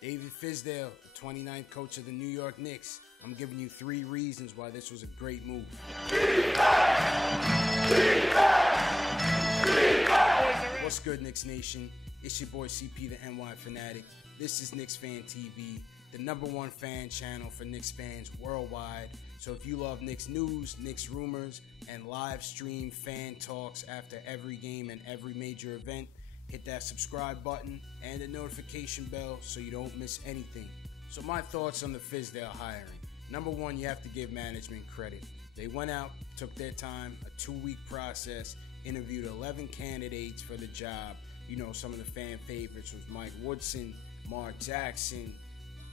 David Fizdale, the 29th coach of the New York Knicks. I'm giving you 3 reasons why this was a great move. What's good, Knicks Nation? It's your boy CP, the NY Fanatic. This is Knicks Fan TV, the #1 fan channel for Knicks fans worldwide. So if you love Knicks news, Knicks rumors, and live stream fan talks after every game and every major event, hit that subscribe button and the notification bell so you don't miss anything. So my thoughts on the Fizdale hiring. #1, you have to give management credit. They went out, took their time, a 2-week process, interviewed 11 candidates for the job. You know, some of the fan favorites was Mike Woodson, Mark Jackson,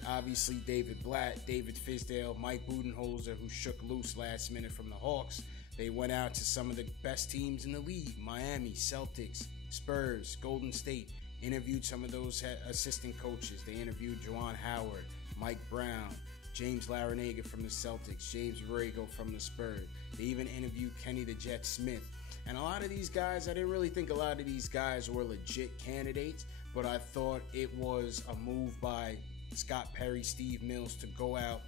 obviously David Blatt, David Fizdale, Mike Budenholzer, who shook loose last minute from the Hawks. They went out to some of the best teams in the league, Miami, Celtics, Spurs, Golden State, interviewed some of those assistant coaches. They interviewed Juwan Howard, Mike Brown, James Larinaga from the Celtics, James Borrego from the Spurs. They even interviewed Kenny the Jet Smith. And a lot of these guys, I didn't really think a lot of these guys were legit candidates, but I thought it was a move by Scott Perry, Steve Mills to go out,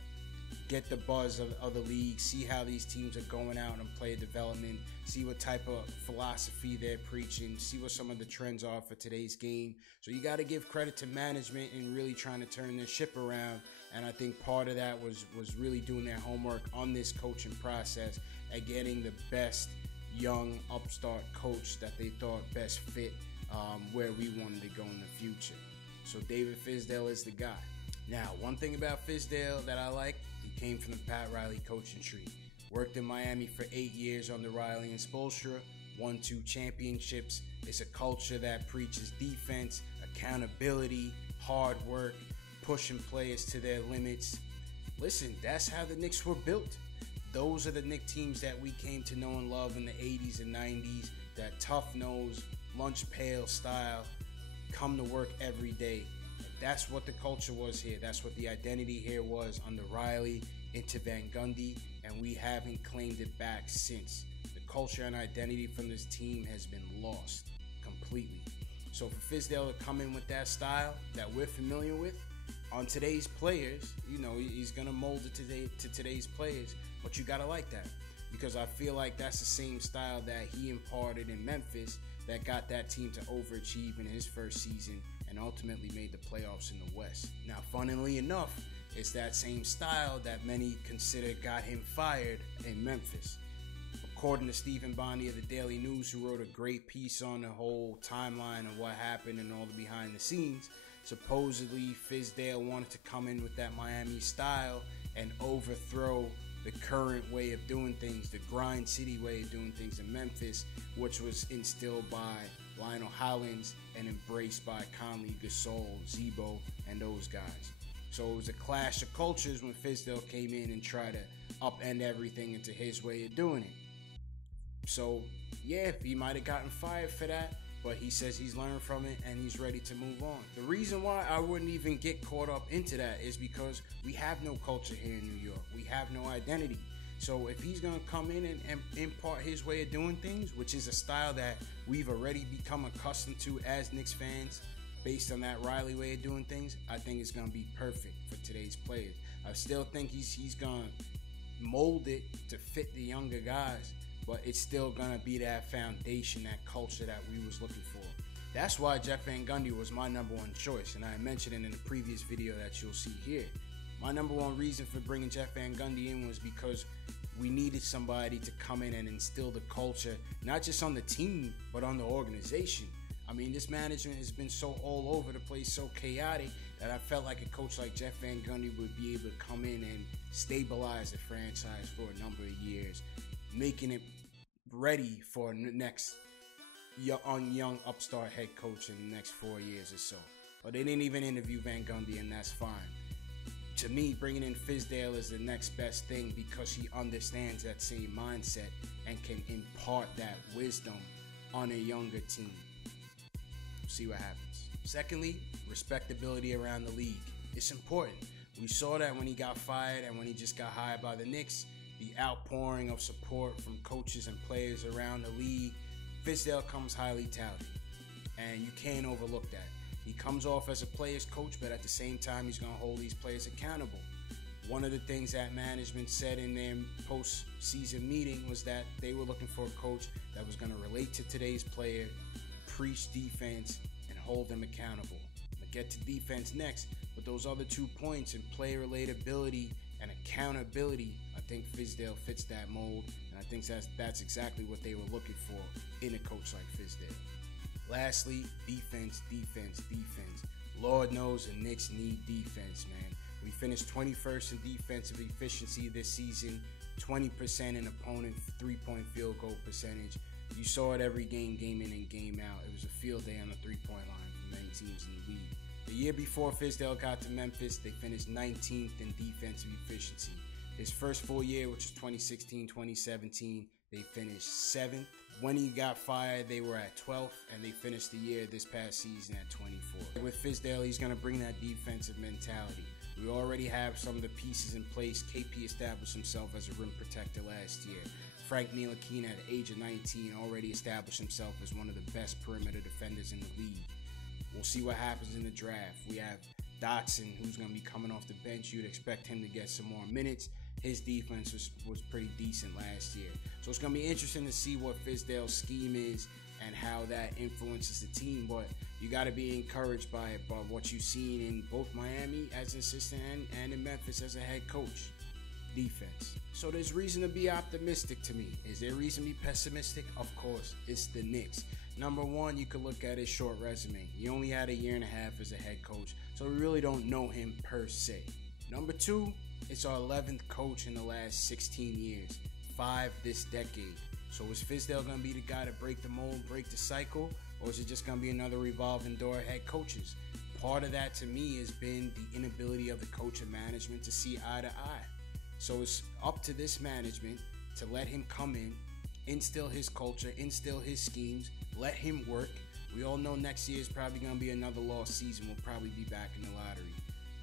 get the buzz of the league, see how these teams are going out and player development, see what type of philosophy they're preaching, see what some of the trends are for today's game. So you got to give credit to management in really trying to turn their ship around. And I think part of that was really doing their homework on this coaching process and getting the best young upstart coach that they thought best fit where we wanted to go in the future. So David Fizdale is the guy. Now, one thing about Fizdale that I like, he came from the Pat Riley coaching tree. Worked in Miami for 8 years under Riley and Spoelstra, won 2 championships. It's a culture that preaches defense, accountability, hard work, pushing players to their limits. Listen, that's how the Knicks were built. Those are the Knicks teams that we came to know and love in the 80s and 90s, that tough-nosed, lunch pail style, come to work every day. That's what the culture was here. That's what the identity here was under Riley into Van Gundy, and we haven't claimed it back since. The culture and identity from this team has been lost completely. So for Fizdale to come in with that style that we're familiar with, on today's players, you know, he's going to mold it to today's players, but you got to like that, because I feel like that's the same style that he imparted in Memphis that got that team to overachieve in his first season and ultimately made the playoffs in the West. Now, funnily enough, it's that same style that many consider got him fired in Memphis. According to Stephen Bondi of the Daily News, who wrote a great piece on the whole timeline of what happened and all the behind the scenes, supposedly Fizdale wanted to come in with that Miami style and overthrow the current way of doing things, the grind city way of doing things in Memphis, which was instilled by Lionel Hollins and embraced by Conley, Gasol, Zebo, and those guys. So it was a clash of cultures when Fizdale came in and tried to upend everything into his way of doing it. So yeah, he might have gotten fired for that, but he says he's learned from it and he's ready to move on. The reason why I wouldn't even get caught up into that is because we have no culture here in New York. We have no identity. So if he's going to come in and impart his way of doing things, which is a style that we've already become accustomed to as Knicks fans, based on that Riley way of doing things, I think it's going to be perfect for today's players. I still think he's going to mold it to fit the younger guys, but it's still going to be that foundation, that culture that we was looking for. That's why Jeff Van Gundy was my #1 choice, and I mentioned it in the previous video that you'll see here. My #1 reason for bringing Jeff Van Gundy in was because we needed somebody to come in and instill the culture, not just on the team, but on the organization. I mean, this management has been so all over the place, so chaotic, that I felt like a coach like Jeff Van Gundy would be able to come in and stabilize the franchise for a number of years, making it ready for the next young upstart head coach in the next 4 years or so. But they didn't even interview Van Gundy, and that's fine. To me, bringing in Fizdale is the next best thing because he understands that same mindset and can impart that wisdom on a younger team. See what happens. Secondly, respectability around the league. It's important. We saw that when he got fired and when he just got hired by the Knicks, the outpouring of support from coaches and players around the league. Fizdale comes highly touted, and you can't overlook that. He comes off as a player's coach, but at the same time, he's going to hold these players accountable. One of the things that management said in their post-season meeting was that they were looking for a coach that was going to relate to today's player, preach defense, and hold them accountable. I'm going to get to defense next, but those other 2 points in player relatability and accountability, I think Fizdale fits that mold, and I think that's exactly what they were looking for in a coach like Fizdale. Lastly, defense. Lord knows the Knicks need defense, man. We finished 21st in defensive efficiency this season, 20% in opponent three-point field goal percentage. You saw it every game in and game out. It was a field day on the three-point line for many teams in the league. The year before Fizdale got to Memphis, they finished 19th in defensive efficiency. His first full year, which was 2016-2017, they finished 7th. When he got fired, they were at 12th, and they finished the year this past season at 24th. With Fizdale, he's going to bring that defensive mentality. We already have some of the pieces in place. KP established himself as a rim protector last year. Frank Ntilikina at the age of 19 already established himself as one of the best perimeter defenders in the league. We'll see what happens in the draft. We have Dotson, who's going to be coming off the bench. You'd expect him to get some more minutes. His defense was pretty decent last year. So it's going to be interesting to see what Fizdale's scheme is and how that influences the team. But you got to be encouraged by what you've seen in both Miami as an assistant and in Memphis as a head coach. Defense. So there's reason to be optimistic to me. Is there reason to be pessimistic? Of course. It's the Knicks. Number one, you could look at his short resume. He only had a year and a half as a head coach, so we really don't know him per se. Number two, it's our 11th coach in the last 16 years, 5 this decade. So is Fizdale going to be the guy to break the mold, break the cycle, or is it just going to be another revolving door of head coaches? Part of that to me has been the inability of the coach and management to see eye to eye. So it's up to this management to let him come in, instill his culture, instill his schemes, let him work. We all know next year is probably going to be another lost season. We'll probably be back in the lottery.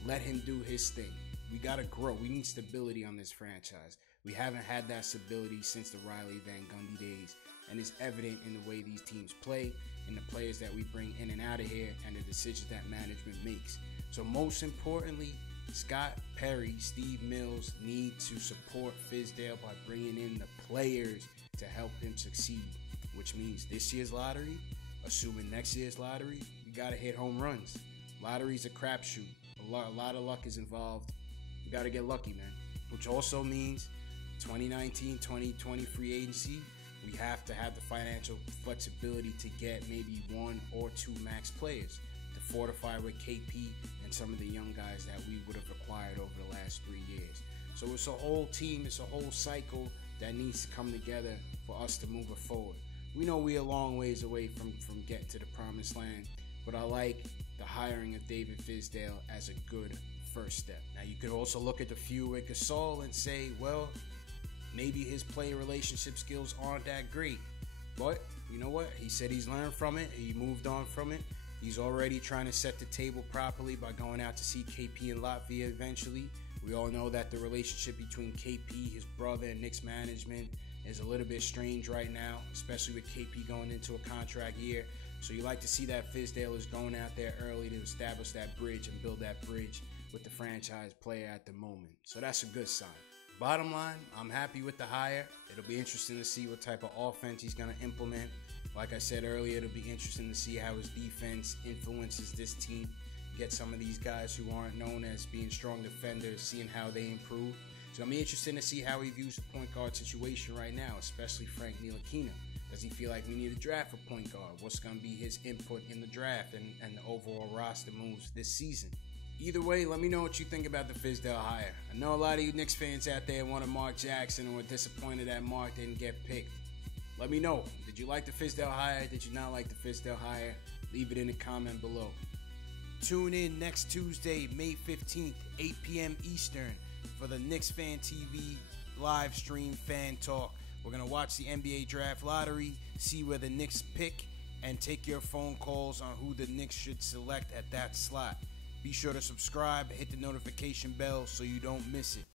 Let him do his thing. We got to grow. We need stability on this franchise. We haven't had that stability since the Riley Van Gundy days, and it's evident in the way these teams play, and the players that we bring in and out of here, and the decisions that management makes. So most importantly, Scott Perry, Steve Mills need to support Fizdale by bringing in the players to help him succeed, which means this year's lottery, assuming next year's lottery, you got to hit home runs. Lottery's a crapshoot. A lot of luck is involved. You got to get lucky, man. Which also means 2019-2020 free agency, we have to have the financial flexibility to get maybe 1 or 2 max players to fortify with KP and some of the young guys that we would have acquired over the last 3 years. So it's a whole team, it's a whole cycle that needs to come together for us to move it forward. We know we're a long ways away from getting to the promised land, but I like the hiring of David Fizdale as a good first step. Now you could also look at the feud with Gasol and say, well, maybe his player relationship skills aren't that great. But you know what? He said he's learned from it. He moved on from it. He's already trying to set the table properly by going out to see KP in Latvia eventually. We all know that the relationship between KP, his brother, and Knicks management is a little bit strange right now, especially with KP going into a contract year. So you like to see that Fizdale is going out there early to establish that bridge and build that bridge with the franchise player at the moment. So that's a good sign. Bottom line, I'm happy with the hire. It'll be interesting to see what type of offense he's going to implement. Like I said earlier, it'll be interesting to see how his defense influences this team. Get some of these guys who aren't known as being strong defenders, seeing how they improve. So I'm interested to see how he views the point guard situation right now, especially Frank Ntilikina. Does he feel like we need a draft for point guard? What's going to be his input in the draft and the overall roster moves this season? Either way, let me know what you think about the Fizdale hire. I know a lot of you Knicks fans out there wanted Mark Jackson and were disappointed that Mark didn't get picked. Let me know. Did you like the Fizdale hire? Did you not like the Fizdale hire? Leave it in the comment below. Tune in next Tuesday, May 15th, 8 p.m. Eastern for the Knicks Fan TV live stream fan talk. We're going to watch the NBA draft lottery, see where the Knicks pick, and take your phone calls on who the Knicks should select at that slot. Be sure to subscribe, hit the notification bell so you don't miss it.